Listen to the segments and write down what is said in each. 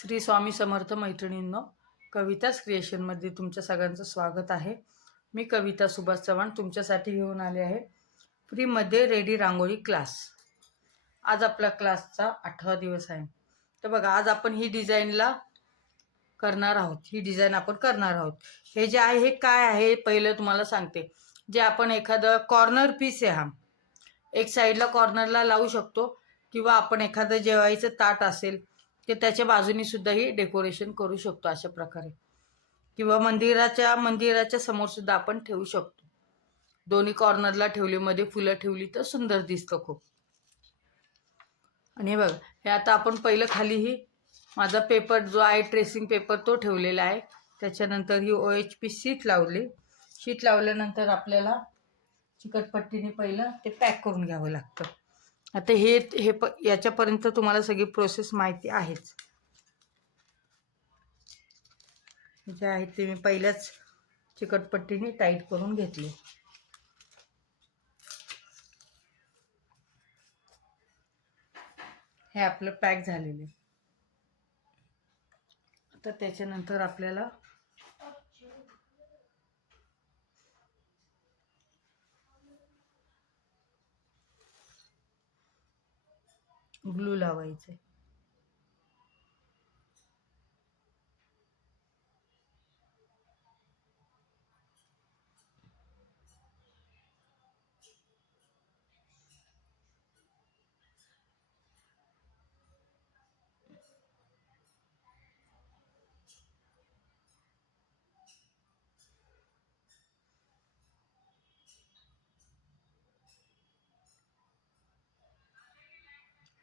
श्री स्वामी समर्थ मैत्रिणींनो, कविताच क्रिएशनमध्ये तुमच्या सगळ्यांचं स्वागत आहे. मी कविता सुभाष चव्हाण तुमच्यासाठी घेऊन आले आहे फ्रीमध्ये रेडी रांगोळी क्लास. आज आपला क्लासचा 8वा दिवस आहे. तर बघा, आज आपण ही डिझाईनला करणार आहोत. ही डिझाईन आपण करणार आहोत. हे जे आहे हे काय आहे पहिलं तुम्हाला सांगते. जे आपण एखादं कॉर्नर पीस आहे, हा एक साईडला कॉर्नरला लावू शकतो, किंवा आपण एखादं जेवायचं ताट असेल ते त्याच्या बाजूनी सुद्धा ही डेकोरेशन करू शकतो अशा प्रकारे, किंवा मंदिराच्या समोर सुद्धा आपण ठेवू शकतो. दोन्ही कॉर्नरला ठेवली, मध्ये फुलं ठेवली तर सुंदर दिसतं खूप. आणि हे बघा, हे आता आपण पहिलं खाली ही माझा पेपर जो आहे ट्रेसिंग पेपर तो ठेवलेला आहे. त्याच्यानंतर ही OHP शीट लावली. शीट लावल्यानंतर आपल्याला चिकटपट्टीने पहिलं ते पॅक करून घ्यावं लागतं. आता याच्यापर्यंत तुम्हाला सगळी प्रोसेस माहिती आहेच. जे आहे ते मी पहिल्याच चिकटपट्टीने टाईट करून घेतले. हे आपलं पॅक झालेले. आता त्याच्यानंतर आपल्याला ग्लू लावायचे.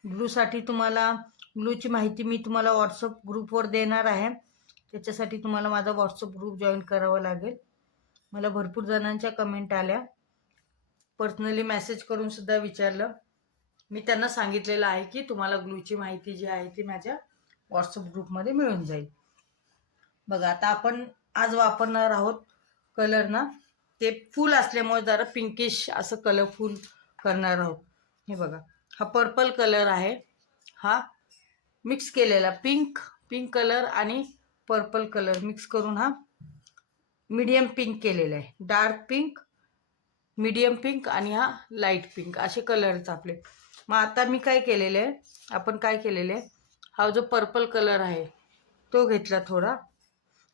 ग्लूसाठी ग्लूची माहिती मी तुम्हाला व्हॉट्सअप ग्रुपवर देणार आहे. त्याच्यासाठी तुम्हाला माझा व्हॉट्सअप ग्रुप जॉईन करावा लागेल. मला भरपूर जणांच्या कमेंट आल्या, पर्सनली मेसेज करून सुद्धा विचारलं. मी त्यांना सांगितलेलं आहे की तुम्हाला ग्लूची माहिती जी आहे ती माझ्या व्हॉट्सअप ग्रुपमध्ये मिळून जाईल. बघा, आता आपण आज वापरणार आहोत कलर ना, ते फुल असल्यामुळे जरा पिंकिश असं कलरफुल करणार आहोत. हे बघा, हा पर्पल कलर आहे. हा मिक्स केलेला पिंक कलर आणि पर्पल कलर मिक्स करून हा मीडियम पिंक केलेला आहे. डार्क पिंक, मीडियम पिंक आणि हा लाईट पिंक असे कलर्स आपले. मग आता मी काय केलेलं आहे, आपण काय केलेलं आहे, हा जो पर्पल कलर आहे तो घेतला थोडा.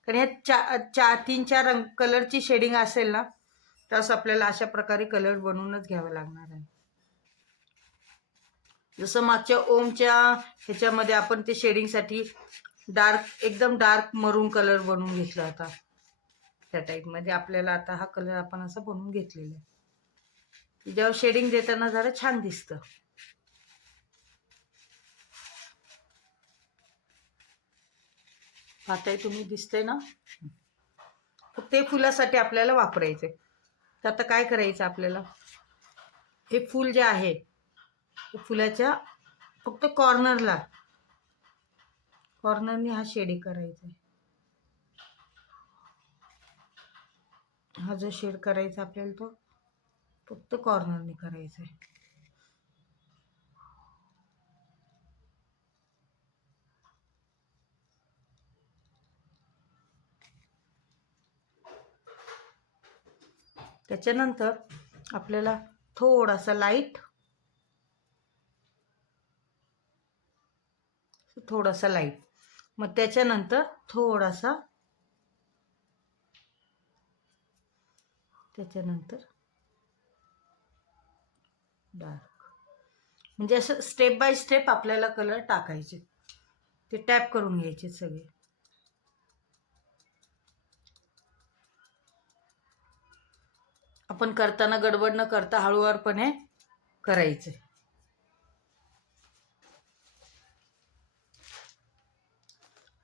कारण ह्या 3-4 रंग कलरची शेडिंग असेल ना, तसं आपल्याला अशा प्रकारे कलर बनवूनच घ्यावं लागणार आहे. जसं मागच्या ओमच्या ह्याच्यामध्ये आपण ते शेडिंगसाठी एकदम डार्क मरून कलर बनवून घेतला होता. त्या टाईपमध्ये आपल्याला आता हा कलर आपण असा बनवून घेतलेला आहे. जेव्हा शेडिंग देताना जरा छान दिसतं. पाहताय तुम्ही, दिसतंय ना. ते फुलासाठी आपल्याला वापरायचे. तर आता काय करायचं आपल्याला, हे फूल जे आहे फुलाच्या फक्त कॉर्नरनी हा शेडिंग करायचा आहे. हा जो शेड करायचा आपल्याला तो फक्त कॉर्नरनी करायचा आहे. त्याच्यानंतर आपल्याला थोडासा लाईट मग त्याच्यानंतर डार्क, म्हणजे असं स्टेप बाय स्टेप आपल्याला कलर टाकायचे. ते टॅप करून घ्यायचे सगळे. आपण करताना गडबड न करता हळूवारपणे करायचे.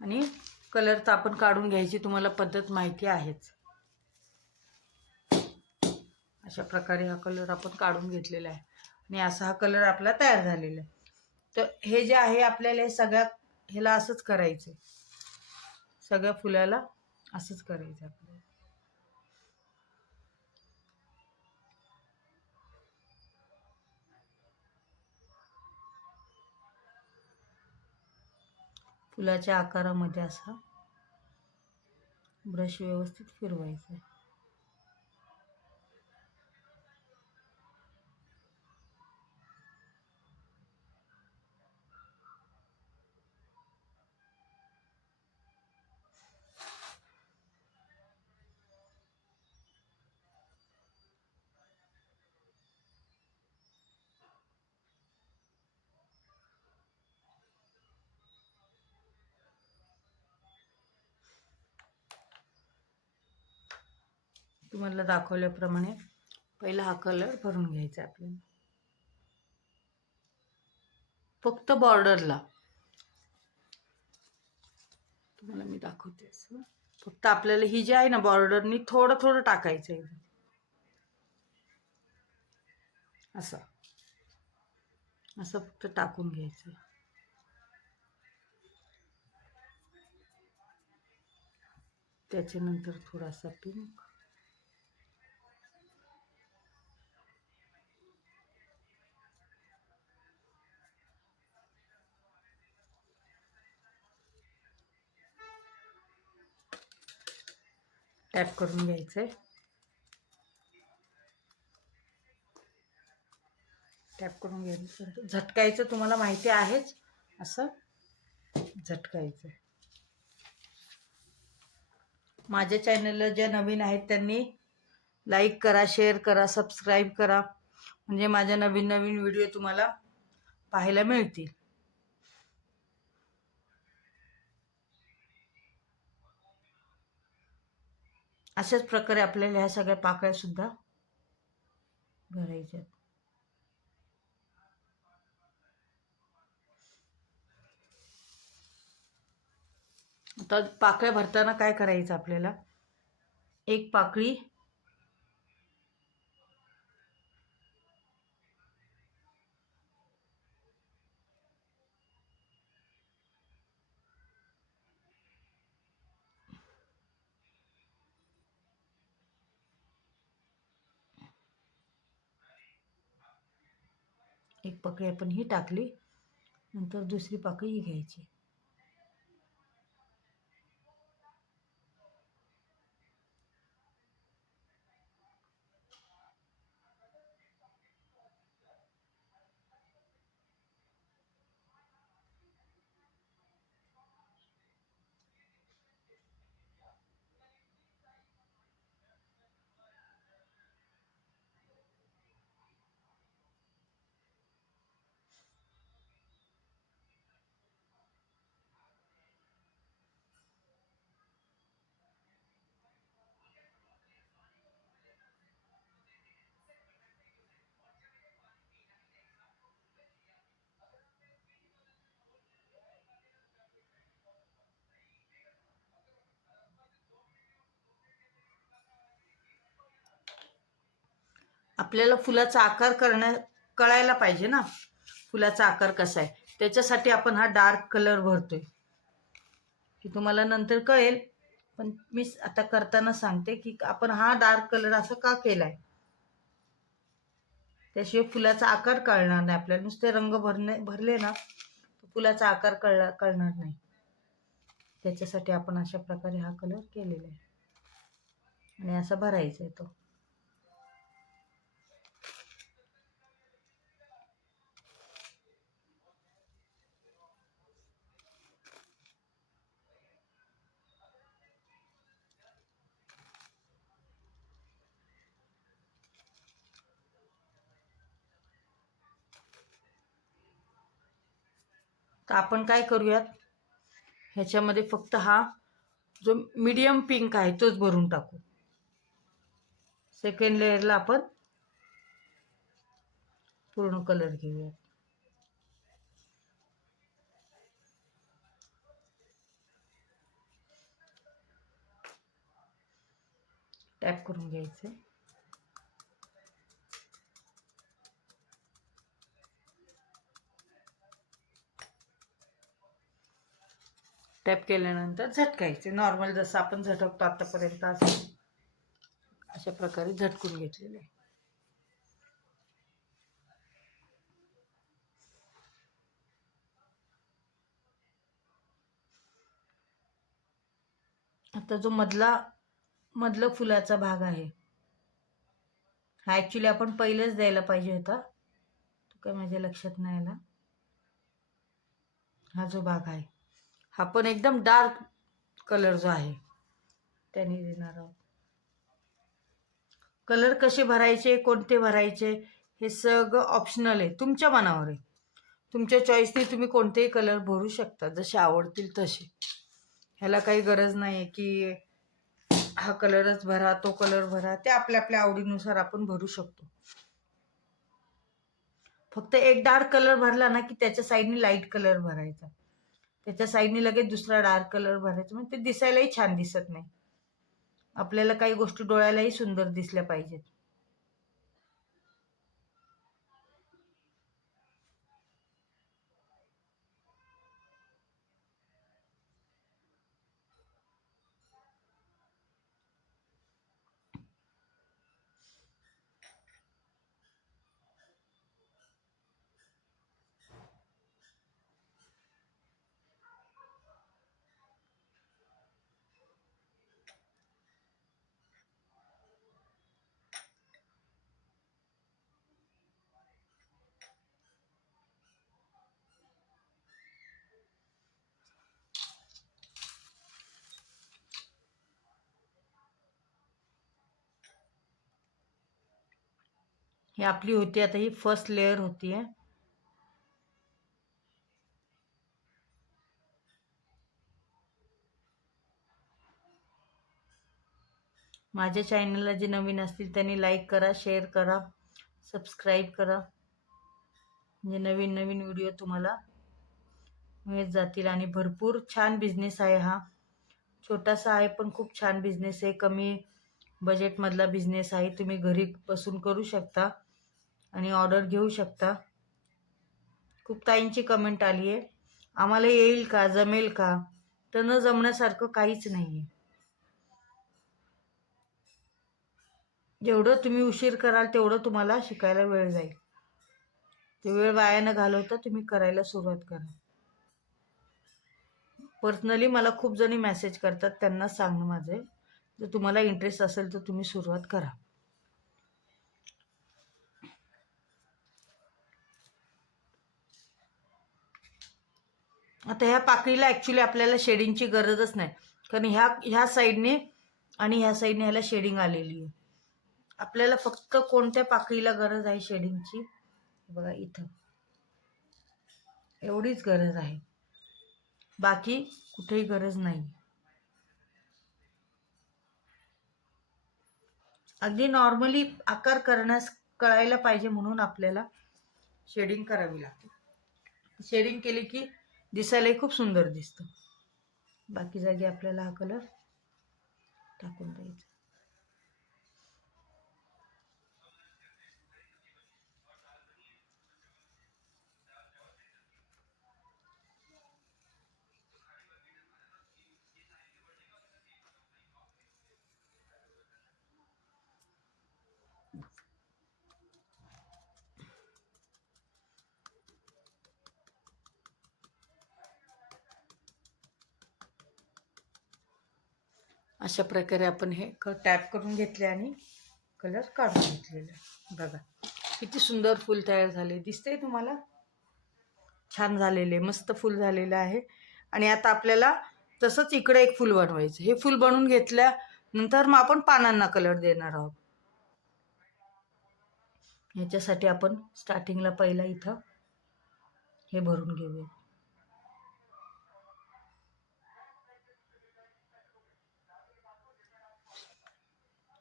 आणि कलर तर आपण काढून घ्यायची तुम्हाला पद्धत माहिती आहेच. अशा प्रकारे हा कलर आपण काढून घेतलेला आहे आणि असा हा कलर आपला तयार झालेला आहे. तर हे जे आहे आपल्याला ह्याला असंच करायचं, सगळ्या फुलाला असंच करायचं आपल्याला. फुलाच्या आकारामध्ये असा ब्रश व्यवस्थित फिरवायचा आहे. तुम्हाला दाखवल्याप्रमाणे पहिला हा कलर भरून घ्यायचा आपल्याला, फक्त बॉर्डरला. तुम्हाला मी दाखवते असं. फक्त आपल्याला ही जी आहे ना बॉर्डरनी थोडं थोडं टाकायचं आहे, असं असं फक्त टाकून घ्यायचं. त्याच्यानंतर थोडासा पिंक, टॅप करून घ्यायचंय. टॅप करून घ्यायचं, झटकायचं. तुम्हाला माहिती आहेच, असं झटकायचं. माझ्या चॅनलला ज्या नवीन आहेत त्यांनी लाईक करा, शेअर करा, सबस्क्राईब करा, म्हणजे माझ्या नवीन नवीन व्हिडिओ तुम्हाला पाहायला मिळतील. अशाच प्रकारे आपल्याला ह्या सगळ्या पाकळ्या सुद्धा भरायच्यात. आता पाकळ्या भरताना काय करायचं आपल्याला, एक पाकळी आपण ही टाकली, नंतर दुसरी पाकळी ही घ्यायची. आपल्याला फुलाचा आकार कळायला पाहिजे ना, फुलाचा आकार कसा आहे. त्याच्यासाठी आपण हा डार्क कलर भरतोय, की तुम्हाला नंतर कळेल. पण मी आता करताना सांगते की आपण हा डार्क कलर असं का केलाय. त्याशिवाय फुलाचा आकार कळणार नाही आपल्याला. नुसते रंग भरले ना, फुलाचा आकार कळणार नाही. त्याच्यासाठी आपण अशा प्रकारे हा कलर केलेला आहे आणि असा भरायचा आहे तो. तर आपण काय करूयात, ह्याच्यामध्ये फक्त हा जो मीडियम पिंक आहे तोच भरून टाकू. सेकंड लेअरला आपण पूर्ण कलर घेऊया. टॅप करून घ्यायचं. टॅप केल्यानंतर झटकायचे. नॉर्मल जसं आपण झटकतो आतापर्यंत अशा प्रकारे झटकून घेतलेले आहे. आता जो मधलं फुलाचा भाग आहे हा ॲक्च्युली आपण पहिलेच द्यायला पाहिजे होता, तो काय माझ्या लक्षात नाही आला. हा जो भाग आहे हा पण एकदम डार्क कलर जो आहे त्याने देणार आहोत. कलर कसे भरायचे, कोणते भरायचे हे सगळं ऑप्शनल आहे, तुमच्या मनावर आहे. तुमच्या चॉईसने तुम्ही कोणतेही कलर भरू शकता, जसे आवडतील तसे. ह्याला काही गरज नाही आहे की हा कलरच भरा, तो कलर भरा. ते आपल्या आपल्या आवडीनुसार आपण भरू शकतो. फक्त एक डार्क कलर भरला ना की त्याच्या साईडने लाईट कलर भरायचा, त्याच्या साईडने लगेच दुसरा डार्क कलर भरायचा. म्हणजे ते दिसायलाही छान दिसत नाही. आपल्याला काही गोष्टी डोळ्यालाही सुंदर दिसल्या पाहिजेत. ही आपली होती, आता ही फर्स्ट लेअर होती आहे. माझ्या चॅनलला जे नवीन असतील त्यांनी लाईक करा, शेअर करा, सबस्क्राईब करा. म्हणजे नवीन नवीन व्हिडिओ तुम्हाला मिळत जातील. आणि भरपूर छान बिझनेस आहे हा. छोटासा आहे पण खूप छान बिझनेस आहे. कमी बजेटमधला बिझनेस आहे. तुम्ही घरी बसून करू शकता आणि ऑर्डर घेऊ शकता. खूप ताईंची कमेंट आली आहे, आम्हाला येईल का, जमेल का? तर न जमण्यासारखं काहीच नाही आहे. जेवढं तुम्ही उशीर कराल तेवढं तुम्हाला शिकायला वेळ जाईल. ते वेळ वाया न घालवता तुम्ही करायला सुरुवात करा. पर्सनली मला खूप जणी मेसेज करतात, त्यांना सांगणं माझं आहे, जर तुम्हाला इंटरेस्ट असेल तर तुम्ही सुरुवात करा. आता ह्या पाकळीला ॲक्च्युली आपल्याला शेडिंगची गरजच नाही, कारण ह्या साईडने आणि ह्या साईडने ह्याला शेडिंग आलेली आहे. आपल्याला फक्त कोणत्या पाकळीला गरज आहे शेडिंगची, बघा इथं एवढीच गरज आहे, बाकी कुठेही गरज नाही. अगदी नॉर्मली आकार करण्यास कळायला पाहिजे म्हणून आपल्याला शेडिंग करावी लागते. शेडिंग केली की दिसायलाही खूप सुंदर दिसतं. बाकी जागी आपल्याला हा कलर टाकून द्यायचा. अशा प्रकारे आपण हे टॅप करून घेतले आणि कलर काढून घेतलेला. बघा किती सुंदर फूल तयार झाले, दिसतंय तुम्हाला? छान झालेले, मस्त फूल झालेलं आहे. आणि आता आपल्याला तसंच इकडे एक फूल बनवायचं. हे फूल बनवून घेतल्यानंतर मग आपण पानांना कलर देणार आहोत. ह्याच्यासाठी आपण स्टार्टिंगला पहिला इथं हे भरून घेऊया.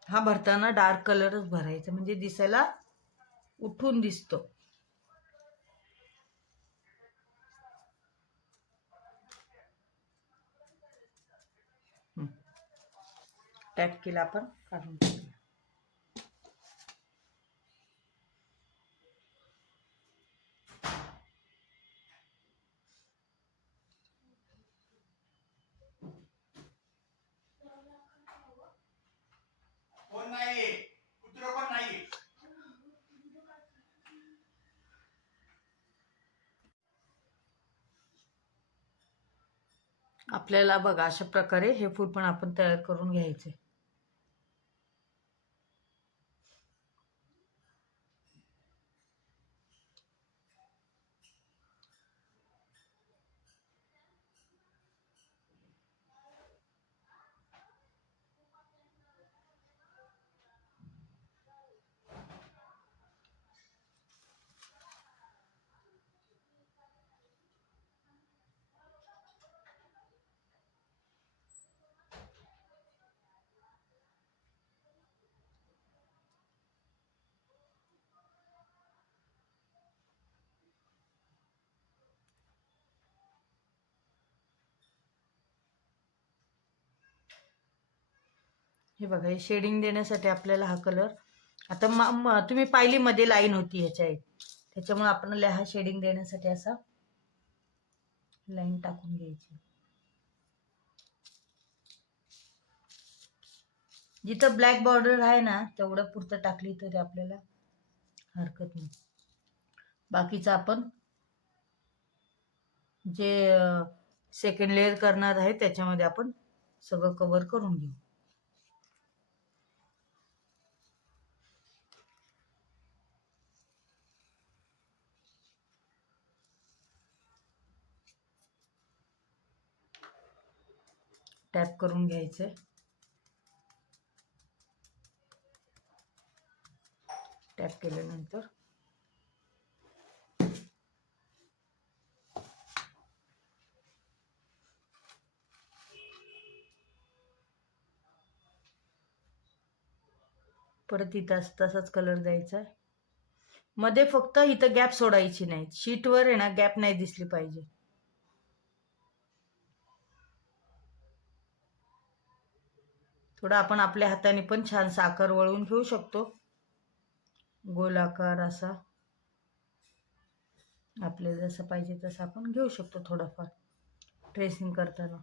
हा भरताना डार्क कलरच भरायचा, म्हणजे दिसायला उठून दिसतो. टॅप केला आपण काढून टाकूया. आपल्याला बघा अशा प्रकारे हे फूल पण आपण तयार करून घ्यायचे. हे बघा, हे शेडिंग देण्यासाठी आपल्याला हा कलर, आता तुम्ही पाहिली मध्ये लाईन होती ह्याच्या एक, त्याच्यामुळे आपल्याला हा शेडिंग देण्यासाठी असा लाईन टाकून घ्यायची. जिथं ब्लॅक बॉर्डर आहे ना तेवढं पुरतं टाकली तरी आपल्याला हरकत नाही. बाकीचं आपण जे सेकंड लेअर करणार आहे त्याच्यामध्ये आपण सगळं कव्हर करून घेऊ. टॅप करून घ्यायचं. टॅप केल्यानंतर परत इथं तसाच कलर द्यायचा. मध्ये फक्त इथं गॅप सोडायची नाही, शीटवर आहे ना गॅप नाही दिसली पाहिजे. थोडं आपण आपल्या हाताने पण छान आकार वळवून घेऊ शकतो, गोलाकार असा आपल्याला जसं पाहिजे तसं आपण घेऊ शकतो. थोडंफार ट्रेसिंग करताना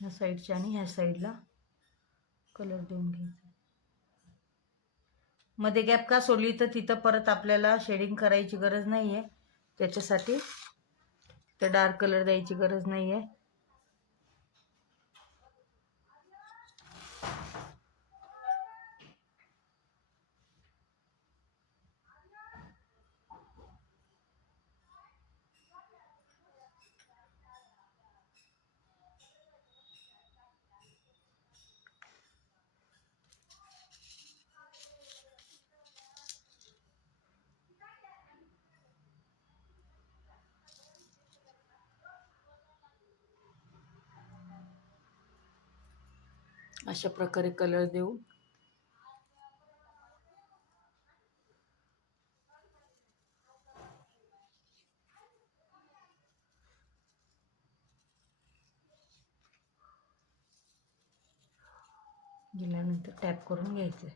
ह्या साईडच्या आणि ह्या साईडला कलर देऊन घ्यायचा. मध्ये गॅप का सोडली तर तिथं परत आपल्याला शेडिंग करायची गरज नाहीये, त्याच्यासाठी तर डार्क कलर द्यायची गरज नाहीये. अशा प्रकारे कलर देऊ. दिल्यानंतर टॅप करून घ्यायचं.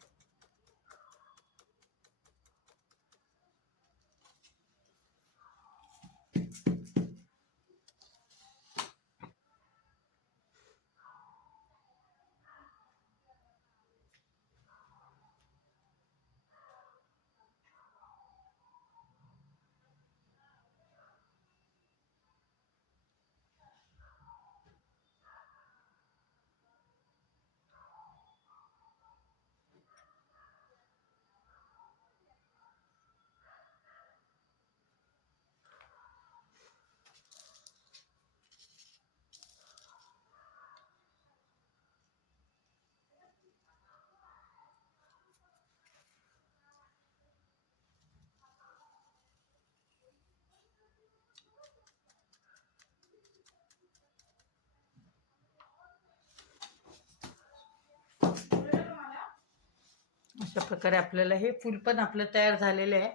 अशा प्रकारे आपल्याला हे फूल पण आपलं तयार झालेलं आहे.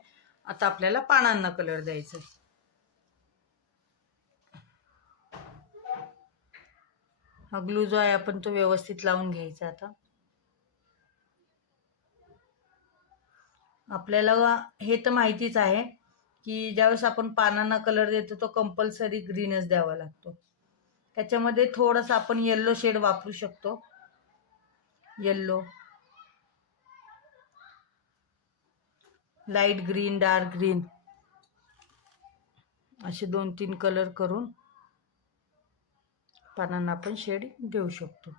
आता आपल्याला पानांना कलर द्यायचा. हा ग्लू जो आहे आपण तो व्यवस्थित लावून घ्यायचा. आता आपल्याला हे तर माहितीच आहे की ज्यावेळेस आपण पानांना कलर देतो तो कंपल्सरी ग्रीनच द्यावा लागतो. त्याच्यामध्ये थोडंसं आपण येल्लो शेड वापरू शकतो. Yellow, light green, dark green असे 2-3 कलर करून पानांना आपण शेड देऊ शकतो.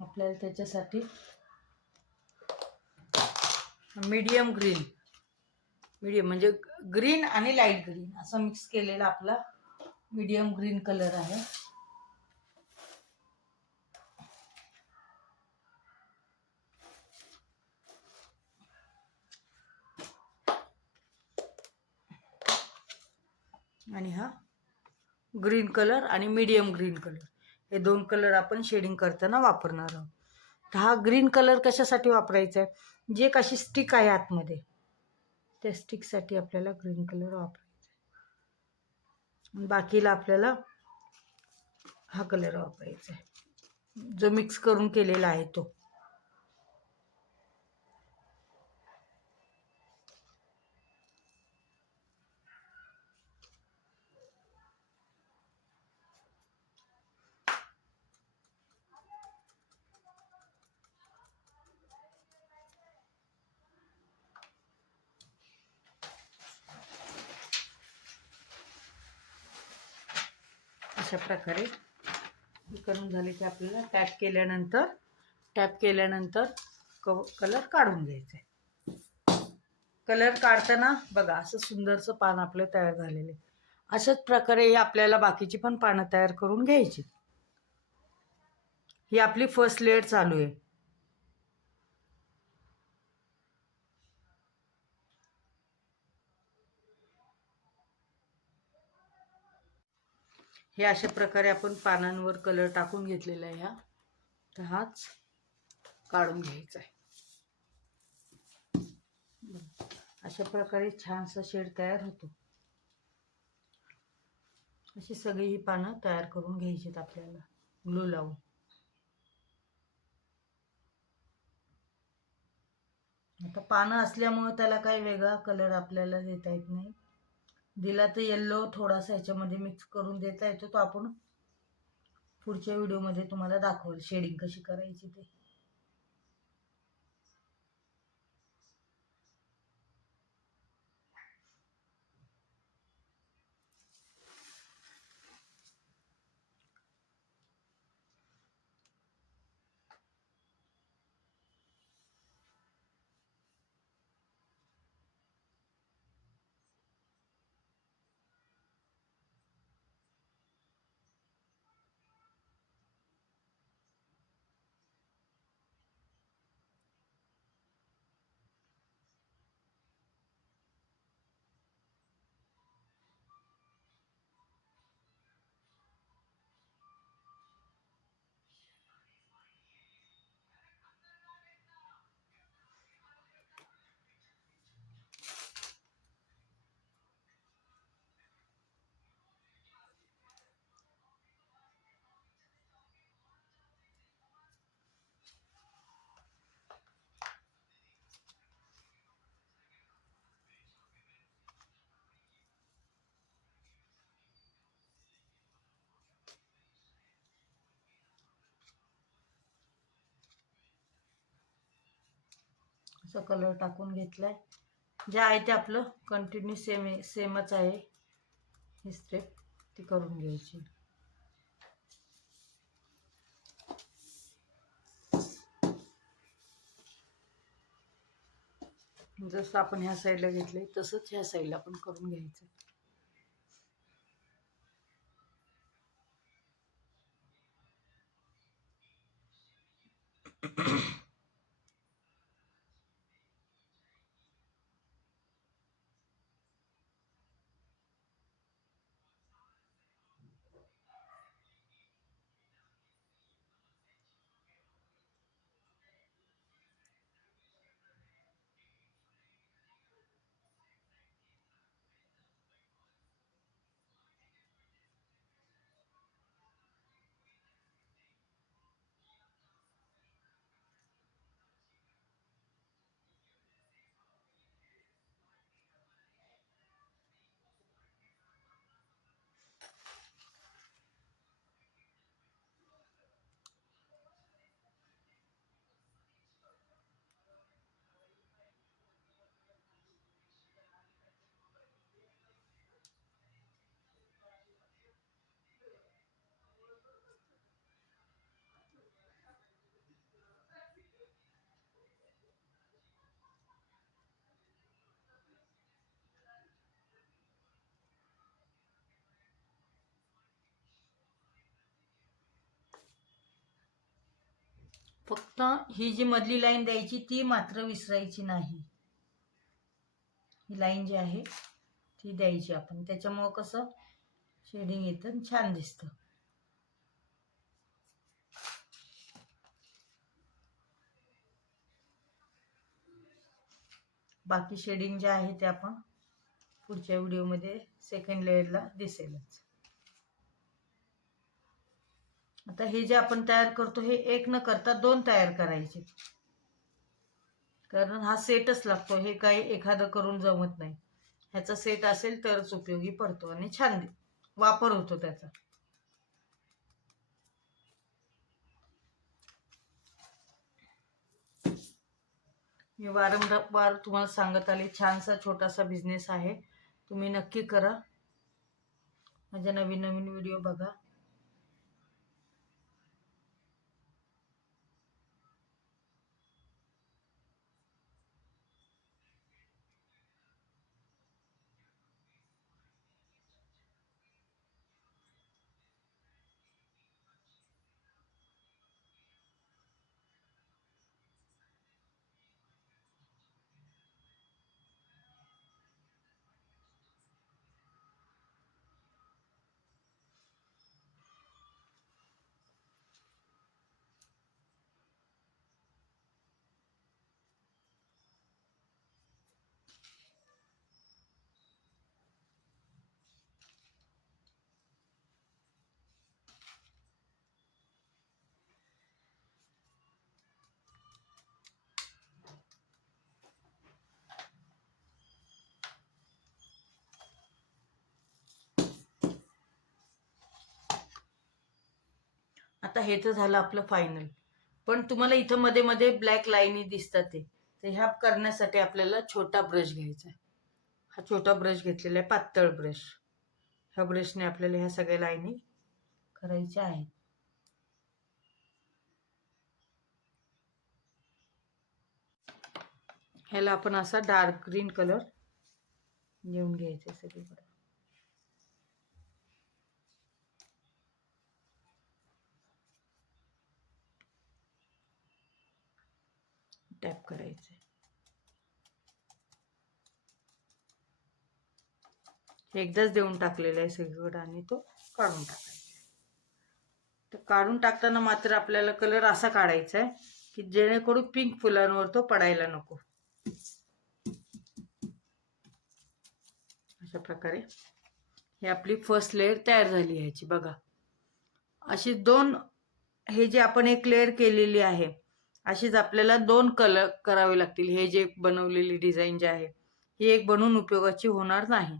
आपल्याला त्याच्यासाठी मीडियम म्हणजे ग्रीन आणि लाईट ग्रीन असं मिक्स केलेला आपला मीडियम ग्रीन कलर आहे. आणि हा ग्रीन कलर आणि मीडियम ग्रीन कलर हे 2 कलर आपण शेडिंग करताना वापरणार आहोत. तर हा ग्रीन कलर कशासाठी वापरायचा आहे, जे कशी स्टिक आहे आतमध्ये त्या स्टिकसाठी आपल्याला ग्रीन कलर वापरायचा आहे. बाकीला आपल्याला हा कलर वापरायचा आहे जो मिक्स करून केलेला आहे तो. अशा प्रकारे करून झाले की आपल्याला टॅप केल्यानंतर कलर काढून घ्यायचा आहे. कलर काढताना बघा असं सुंदरसं पान आपलं तयार झालेलं आहे. अशाच प्रकारे आपल्याला बाकीची पण पानं तयार करून घ्यायची. ही आपली फर्स्ट लेअर चालू आहे. हे अशा प्रकारे आपण पानांवर कलर टाकून घेतलेला आहे. तर हाच काढून घ्यायचा आहे. अशा प्रकारे छानसा शेड तयार होतो. अशी सगळी ही पानं तयार करून घ्यायचीत आपल्याला ग्लू लावून. आता पानं असल्यामुळे त्याला काही वेगळा कलर आपल्याला देता येत नाही. दिला तर येल्लो थोडासा ह्याच्यामध्ये मिक्स करून देता येतो. तो आपण पुढच्या व्हिडिओमध्ये तुम्हाला दाखवेल शेडिंग कशी करायची ते. असा कलर टाकून घेतलाय. जे आहे ते आपलं कंटिन्यू सेमच आहे. ही स्टेप ती करून घ्यायची. जसं आपण ह्या साईडला घेतलंय तसंच ह्या साईडला पण करून घ्यायचं. फक्त ही जी मधली लाईन द्यायची ती मात्र विसरायची नाही. ही लाईन जी आहे ती द्यायची आपण, त्याच्यामुळं कसं शेडिंग येतं, छान दिसतं. बाकी शेडिंग जे आहे ते आपण पुढच्या व्हिडिओमध्ये सेकंड लेअरला दिसेलच. आता हे जे आपण तयार करतो हे एक न करता 2 तयार करायचे, कारण हा सेटच लागतो. हे काही एखादं करून जमत नाही. ह्याचा सेट असेल तरच उपयोगी पडतो आणि छान वापर होतो त्याचा. मी वारंवार तुम्हाला सांगत आले, छानसा छोटासा बिझनेस आहे, तुम्ही नक्की करा. माझ्या नवीन नवीन व्हिडिओ बघा. आता हे तर झालं आपलं फायनल, पण तुम्हाला इथं मध्ये मध्ये ब्लॅक लाईनी दिसतात ते, तर ह्या करण्यासाठी आपल्याला छोटा ब्रश घ्यायचा आहे. हा छोटा ब्रश घेतलेला आहे, पातळ ब्रश. ह्या ब्रशने आपल्याला ह्या सगळ्या लाईनी करायच्या आहेत. ह्याला आपण असा डार्क ग्रीन कलर घेऊन घ्यायचा सगळीकडे. टॅप करायचं. एकदाच देऊन टाकलेला आहे सगळीकडे आणि तो काढून टाकायचा. तर काढून टाकताना मात्र आपल्याला कलर असा काढायचा आहे की जेणेकरून पिंक फुलांवर तो पडायला नको. अशा प्रकारे ही आपली फर्स्ट लेअर तयार झाली ह्याची. बघा, अशी 2, हे जे आपण एक लेअर केलेली आहे अशीच आपल्याला 2 कलर करावे लागतील. हे जे बनवलेली डिझाईन जे आहे ही एक बनवून उपयोगाची होणार नाही.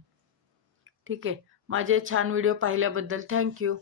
ठीक आहे. माझे छान व्हिडिओ पाहिल्याबद्दल थँक्यू.